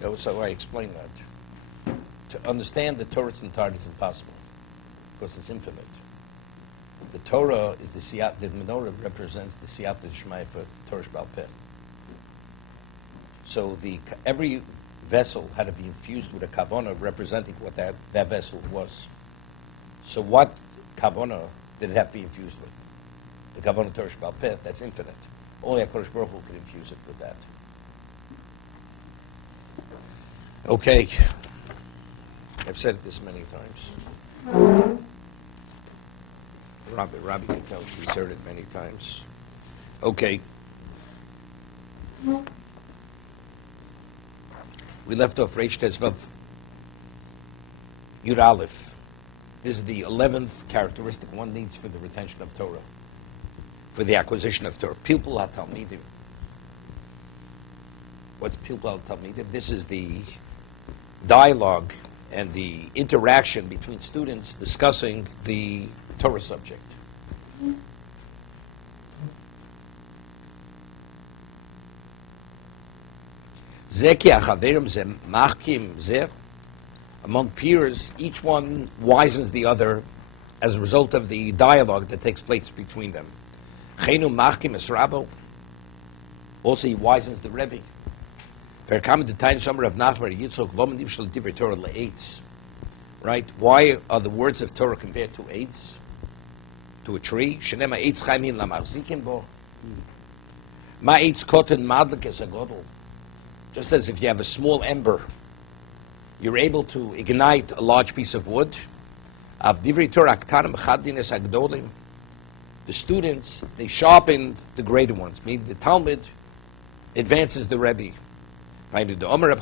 So I explained that. To understand the Torah's entirety is impossible, because it's infinite. The Torah is the menorah represents the siyata d'shmaya for Torah Sheba'al Peh. So every vessel had to be infused with a kavanah representing what that vessel was. So what kavanah did it have to be infused with? The kavanah Torah Sheba'al Peh, that's infinite. Only HaKadosh Baruch Hu could infuse it with that. Okay. I've said this many times. Rabbi Kalatsky said it many times. Okay. We left off Reish Tezvav Yud Aleph. This is the 11th characteristic one needs for the retention of Torah, for the acquisition of Torah. Pupil HaTalmidim. What's Pupil HaTalmidim? This is the dialogue and the interaction between students discussing the Torah subject. Among peers, each one wisens the other as a result of the dialogue that takes place between them. Also, he wisens the Rebbe. Right? Why are the words of Torah compared to AIDS? To a tree? Just as if you have a small ember, you're able to ignite a large piece of wood. The students, they sharpen the greater ones, meaning the Talmud advances the Rebbe. And this is what Reb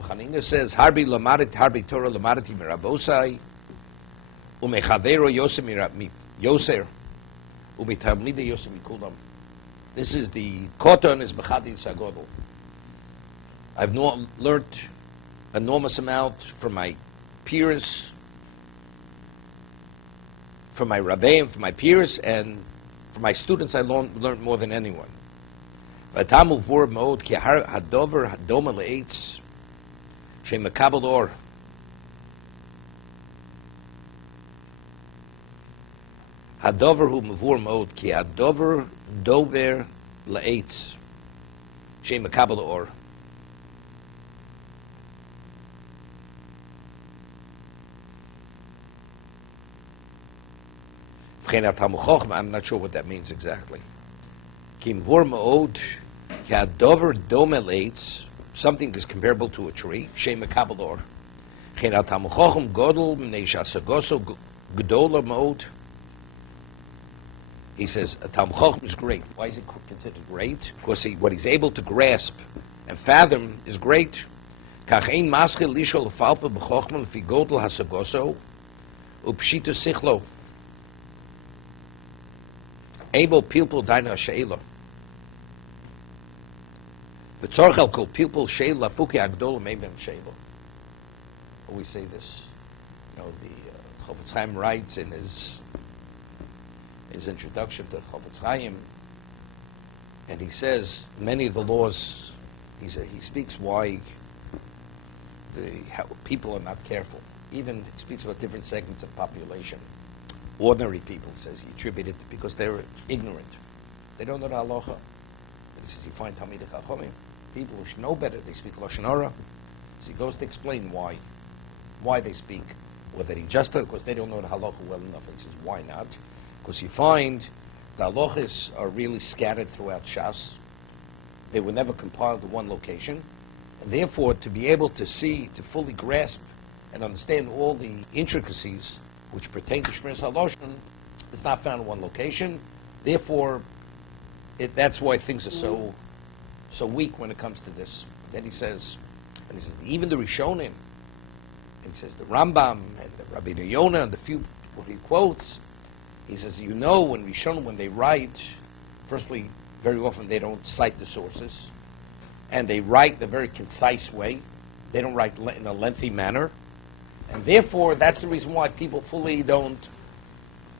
Chanina says, Harbi Torah lamadati mirabosai, umechavero yoser, umetalmide yoser mikulam. This is the koton is bechadis agodol. I've learned enormous amount from my peers, from my rabbeim, from my peers, and from my students. I learned more than anyone. V'atamu vor ma'od ki hadover hadoma le'etz she'mekabel or. Hadover hu mevur ma'od ki hadover dover le'etz she'mekabel or. I'm not sure what that means exactly. Something is comparable to a tree. He says a Talmud Chacham is great. Why is it considered great? Because what he's able to grasp and fathom is great. Able people dina sheila. The tzorchel called people sheila fuki agdol meibem sheila. We say this. You know, the Chovot Chaim writes in his introduction to Chovot Chaim, and he says many of the laws. He speaks why how people are not careful. Even he speaks about different segments of population. Ordinary people, says he attributed it because they're ignorant. They don't know the halacha. He says you find Talmidei Chachamim, people who should know better, they speak Lashon Hara. So he goes to explain why they speak, or that he just because they don't know the halacha well enough. He says why not? Because you find the halachas are really scattered throughout Shas. They were never compiled to one location, and therefore to be able to see, to fully grasp and understand all the intricacies which pertain to Shmiras HaLashon, is not found in one location. Therefore, that's why things are so weak when it comes to this. Then he says, even the Rishonim, and he says the Rambam and the Rabbi Yonah and the few what he quotes, he says, when Rishonim, when they write, firstly, very often they don't cite the sources, and they write in a very concise way. They don't write in a lengthy manner. And therefore, that's the reason why people fully don't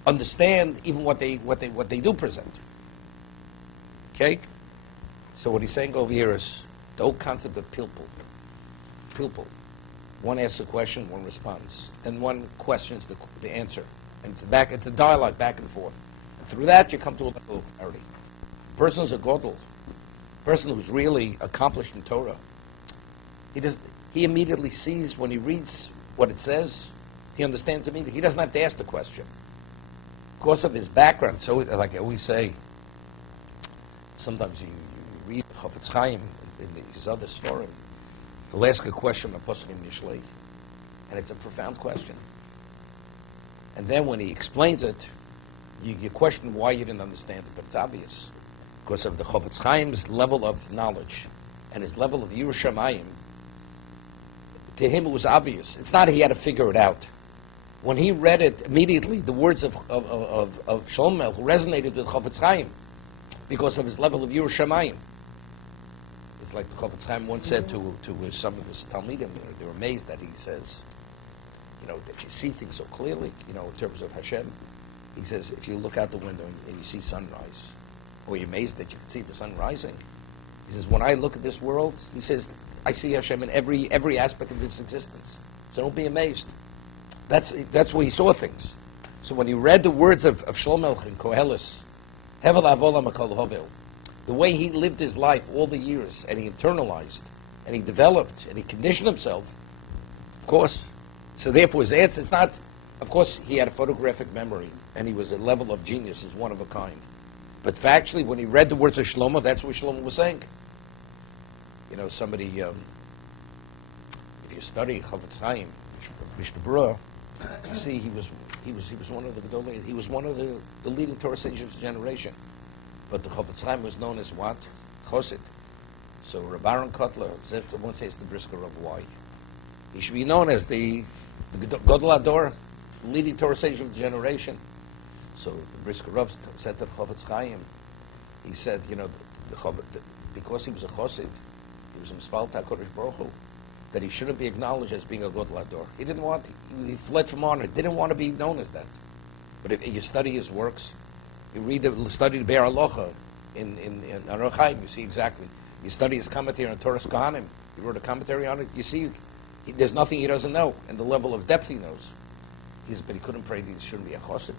understand even what they do present. Okay? So what he's saying over here is, The whole concept of pilpul. Pilpul. One asks a question, one responds. Then one questions the answer. And it's a dialogue back and forth. And through that, you come to a level of clarity. A person who's a godel, a person who's really accomplished in Torah, he immediately sees when he reads what it says, he understands immediately. He doesn't have to ask the question. Because of his background, so like I always say, sometimes you read Chofetz Chaim in his other story, he'll ask a question on Pasuk in Mishlei, and it's a profound question. And then when he explains it, you question why you didn't understand it, but it's obvious. Because of the Chofetz Chaim's level of knowledge and his level of Yiras Shamayim, to him it was obvious. It's not he had to figure it out. When he read it, immediately the words of Shlomo Melech resonated with Chofetz Chaim because of his level of Yiras Shamayim. It's like the Chofetz Chaim once said to some of his Talmidim, they were amazed that he says, that you see things so clearly, in terms of Hashem. He says, if you look out the window and you see sunrise, or you're amazed that you can see the sun rising. He says, when I look at this world, he says, I see Hashem in every aspect of its existence. So don't be amazed. That's where he saw things. So when he read the words of Shlomo Melech in Koheles, Hevel Avolam Akol Hovel, the way he lived his life all the years, and he internalized, and he developed, and he conditioned himself, of course. So therefore his answer, it's not, of course he had a photographic memory, and he was a level of genius, is one of a kind. But factually, when he read the words of Shlomo, that's what Shlomo was saying. Somebody, if you study Chofetz Chaim, Mishnah Berurah, you see he was one of the Gedolei. He was one of the leading Torah sages of his generation. But the Chovot HaLevavos was known as what? Chosid. So Rabbi Aaron Kotler once says the Brisker of why. He should be known as the Gadol Ador, leading Torah sage of the generation. So the Brisker Rav said to Chovot Chaim, he said, because he was a Chosid, he was a Mispal HaKadosh Baruch Hu, that he shouldn't be acknowledged as being a Gadol Ador. He didn't want, he fled from honor, didn't want to be known as that. But if you study his works, you study the Be'er Halacha in Aruch Chaim, you see exactly. You study his commentary on Torah's Kohanim, he wrote a commentary on it, you see there's nothing he doesn't know, and the level of depth he knows. But he couldn't pray that he shouldn't be a Chosid.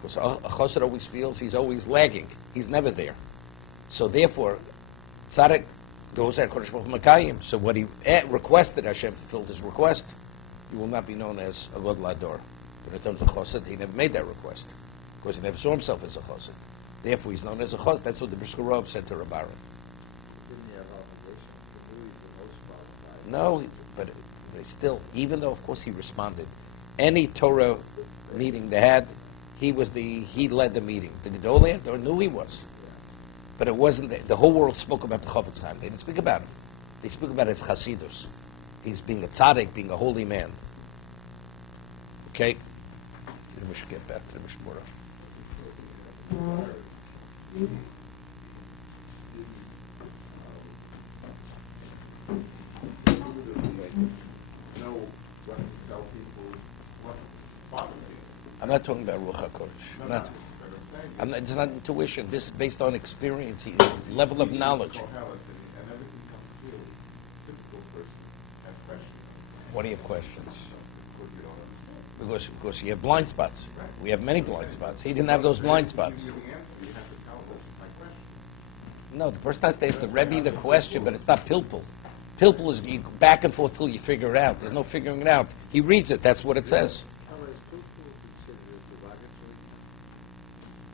Because a Chosid always feels he's always lagging. He's never there. So therefore, Tzaddik goes at Kodesh Baruch Hu Mekayim. So what he requested, Hashem fulfilled his request. He will not be known as a Gadol Ador. But in terms of Chosid, he never made that request. Because he never saw himself as a Chosid. Therefore, he's known as a Chosid. That's what the Brisker Rav said to Rabbi Aaron. Didn't he have obligation to do the most part? No, but still, even though, of course, he responded. Any Torah meeting they had, he led the meeting. The Gedolei Ador knew he was. But it wasn't, the whole world spoke about the Chofetz Chaim. They didn't speak about him. They spoke about his Chasidus. He's being a tzaddik, being a holy man. Okay? So we should get back to the Mishnah Berurah. I'm not talking about Ruach HaKodesh. It's not intuition. This is based on experience, level of knowledge. What are your questions? Because you have blind spots. We have many blind spots. He didn't have those blind spots. No, the person has to ask the Rebbe the question, but it's not pilpul. Pilpul is you go back and forth till you figure it out. There's no figuring it out. He reads it. That's what it says.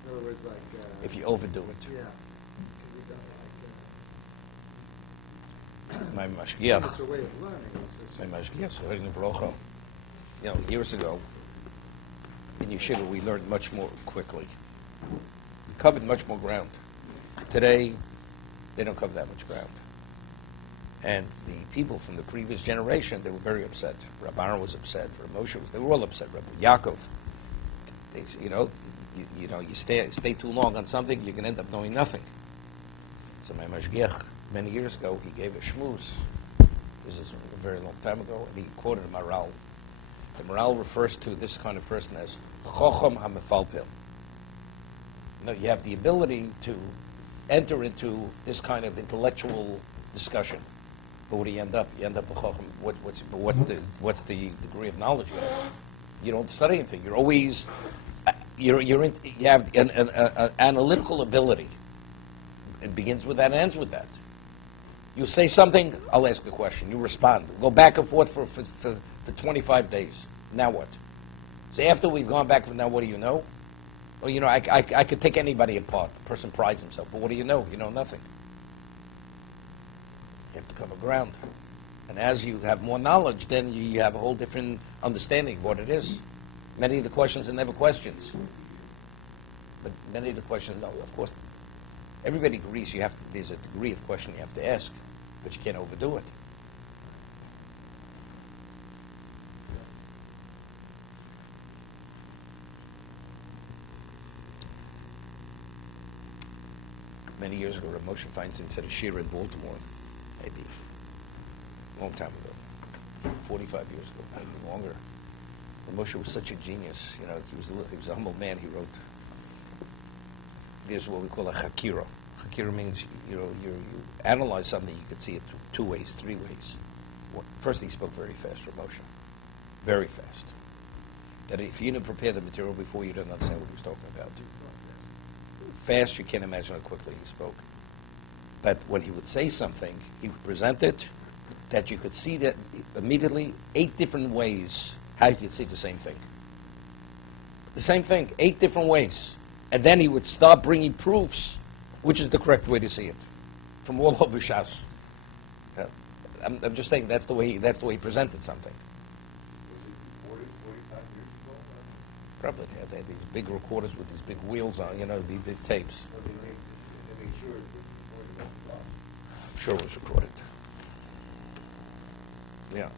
In other words, like... if you overdo it. Yeah. My mashgiach. It's a way of learning. My mashgiach, years ago, in yeshiva, we learned much more quickly. We covered much more ground. Today, they don't cover that much ground. And the people from the previous generation, they were very upset. Rabbi Aaron was upset. Rabbi Moshe they were all upset. Rabbi Yaakov. They, you stay too long on something, you can end up knowing nothing. So my mashgiach, many years ago, he gave a shmooze. This is a very long time ago, and he quoted a Maral. The Maral refers to this kind of person as Chocham HaMefalpel. You have the ability to enter into this kind of intellectual discussion. But what do you end up? You end up a chacham. What's the degree of knowledge you have? You don't study anything. You're always you have an analytical ability. It begins with that and ends with that. You say something, I'll ask a question. You respond. Go back and forth for 25 days. Now what? So after we've gone back, now what do you know? Well, you know, I could take anybody apart. The person prides himself. But what do you know? You know nothing. You have to cover ground. And as you have more knowledge, then you have a whole different understanding of what it is. Many of the questions are never questions. But many of the questions, no, of course, everybody agrees there's a degree of question you have to ask, but you can't overdo it. Many years ago, Moshe Feinstein said a shir in Baltimore, maybe a long time ago, 45 years ago, maybe longer. Moshe was such a genius. You know, he was a humble man. He wrote, there's what we call a chakira. Chakira means, you analyze something, you could see it two ways, three ways. First, he spoke very fast for Moshe. Very fast. That if you didn't prepare the material before, you didn't understand what he was talking about. Fast, you can't imagine how quickly he spoke. But when he would say something, he would present it, that you could see that immediately 8 different ways how you could see the same thing. The same thing, 8 different ways. And then he would start bringing proofs, which is the correct way to see it, from all over Shas. I'm just saying that's the way he presented something. Was it 45 years ago? Probably they had these big recorders with these big wheels on, these big tapes. So they made sure it was recorded. I'm sure it was recorded. Yeah.